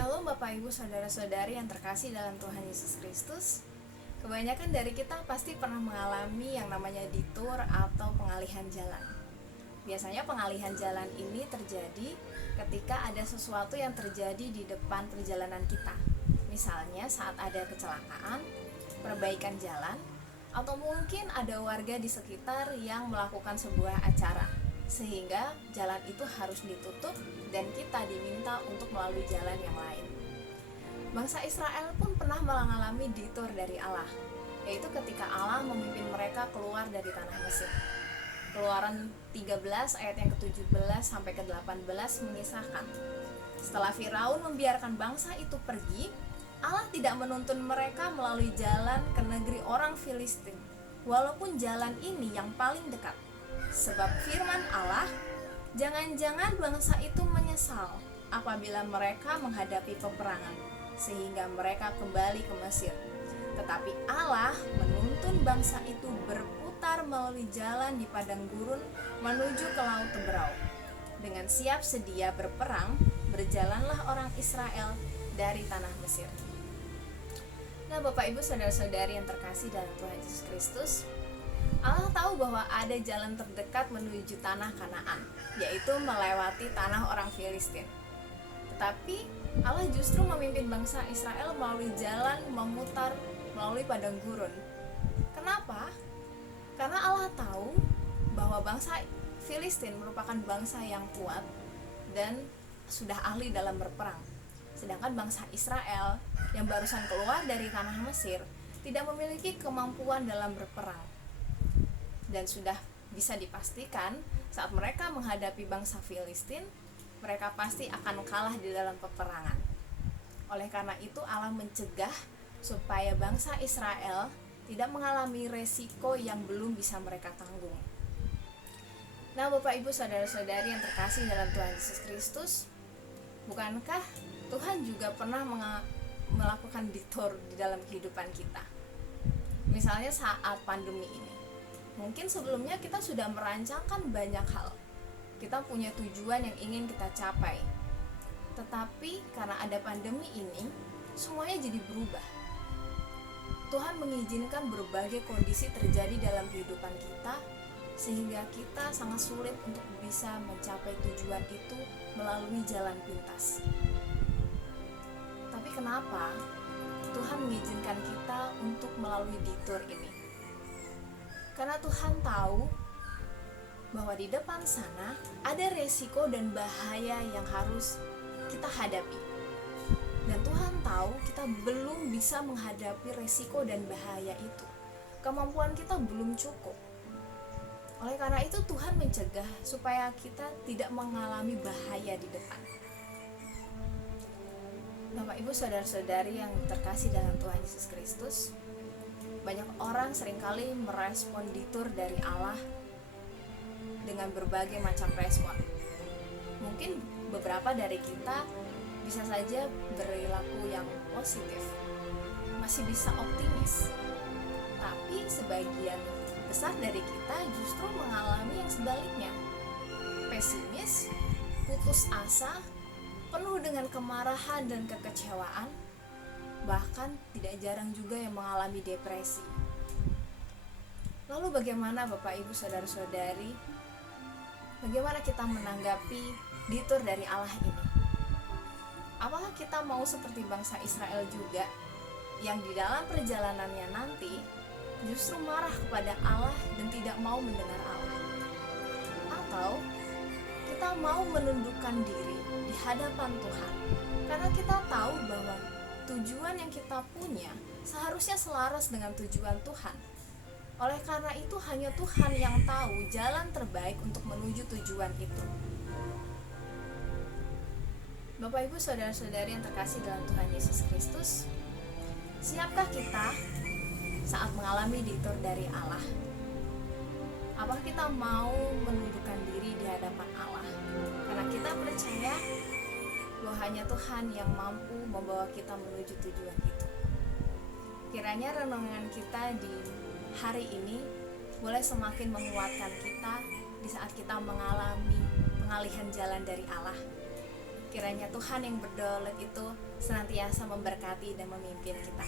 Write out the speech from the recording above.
Shalom Bapak Ibu Saudara-saudari yang terkasih dalam Tuhan Yesus Kristus. Kebanyakan dari kita pasti pernah mengalami yang namanya detour atau pengalihan jalan. Biasanya pengalihan jalan ini terjadi ketika ada sesuatu yang terjadi di depan perjalanan kita. Misalnya saat ada kecelakaan, perbaikan jalan, atau mungkin ada warga di sekitar yang melakukan sebuah acara, sehingga jalan itu harus ditutup dan kita diminta untuk melalui jalan yang lain. Bangsa Israel pun pernah mengalami detour dari Allah, yaitu ketika Allah memimpin mereka keluar dari tanah Mesir. Keluaran 13 ayat yang ke-17 sampai ke-18 mengisahkan, setelah Firaun membiarkan bangsa itu pergi, Allah tidak menuntun mereka melalui jalan ke negeri orang Filistin, walaupun jalan ini yang paling dekat. Sebab firman Allah, jangan-jangan bangsa itu menyesal apabila mereka menghadapi peperangan, sehingga mereka kembali ke Mesir. Tetapi Allah menuntun bangsa itu berputar melalui jalan di padang gurun menuju ke Laut Teberau. Dengan siap sedia berperang, berjalanlah orang Israel dari tanah Mesir. Nah, Bapak Ibu Saudara-saudari yang terkasih dalam Tuhan Yesus Kristus, Allah tahu bahwa ada jalan terdekat menuju tanah Kanaan, yaitu melewati tanah orang Filistin. Tetapi Allah justru memimpin bangsa Israel melalui jalan memutar melalui padang gurun. Kenapa? Karena Allah tahu bahwa bangsa Filistin merupakan bangsa yang kuat dan sudah ahli dalam berperang. Sedangkan bangsa Israel yang barusan keluar dari tanah Mesir tidak memiliki kemampuan dalam berperang. Dan sudah bisa dipastikan saat mereka menghadapi bangsa Filistin, mereka pasti akan kalah di dalam peperangan. Oleh karena itu Allah mencegah supaya bangsa Israel tidak mengalami resiko yang belum bisa mereka tanggung. Nah, Bapak Ibu Saudara-saudari yang terkasih dalam Tuhan Yesus Kristus, bukankah Tuhan juga pernah melakukan detour di dalam kehidupan kita? Misalnya saat pandemi ini, mungkin sebelumnya kita sudah merancangkan banyak hal. Kita punya tujuan yang ingin kita capai. Tetapi karena ada pandemi ini, semuanya jadi berubah. Tuhan mengizinkan berbagai kondisi terjadi dalam kehidupan kita, sehingga kita sangat sulit untuk bisa mencapai tujuan itu melalui jalan pintas. Tapi kenapa Tuhan mengizinkan kita untuk melalui detour ini? Karena Tuhan tahu bahwa di depan sana ada resiko dan bahaya yang harus kita hadapi. Dan Tuhan tahu kita belum bisa menghadapi resiko dan bahaya itu. Kemampuan kita belum cukup. Oleh karena itu Tuhan mencegah supaya kita tidak mengalami bahaya di depan. Bapak Ibu Saudara-saudari yang terkasih dalam Tuhan Yesus Kristus, banyak orang seringkali merespon detour dari Allah dengan berbagai macam respon. Mungkin beberapa dari kita bisa saja perilaku yang positif, masih bisa optimis. Tapi sebagian besar dari kita justru mengalami yang sebaliknya, pesimis, putus asa, penuh dengan kemarahan dan kekecewaan, bahkan tidak jarang juga yang mengalami depresi. Lalu bagaimana Bapak Ibu Saudara-saudari? Bagaimana kita menanggapi detour dari Allah ini? Apakah kita mau seperti bangsa Israel juga, yang di dalam perjalanannya nanti justru marah kepada Allah dan tidak mau mendengar Allah? Atau kita mau menundukkan diri di hadapan Tuhan karena kita tahu bahwa tujuan yang kita punya seharusnya selaras dengan tujuan Tuhan. Oleh karena itu hanya Tuhan yang tahu jalan terbaik untuk menuju tujuan itu. Bapak Ibu Saudara-saudari yang terkasih dalam Tuhan Yesus Kristus, siapkah kita saat mengalami detour dari Allah? Apakah kita mau menundukkan diri di hadapan Allah? Karena kita percaya bahwa hanya Tuhan yang mampu membawa kita menuju tujuan itu. Kiranya renungan kita di hari ini boleh semakin menguatkan kita di saat kita mengalami pengalihan jalan dari Allah. Kiranya Tuhan yang berdaulat itu senantiasa memberkati dan memimpin kita.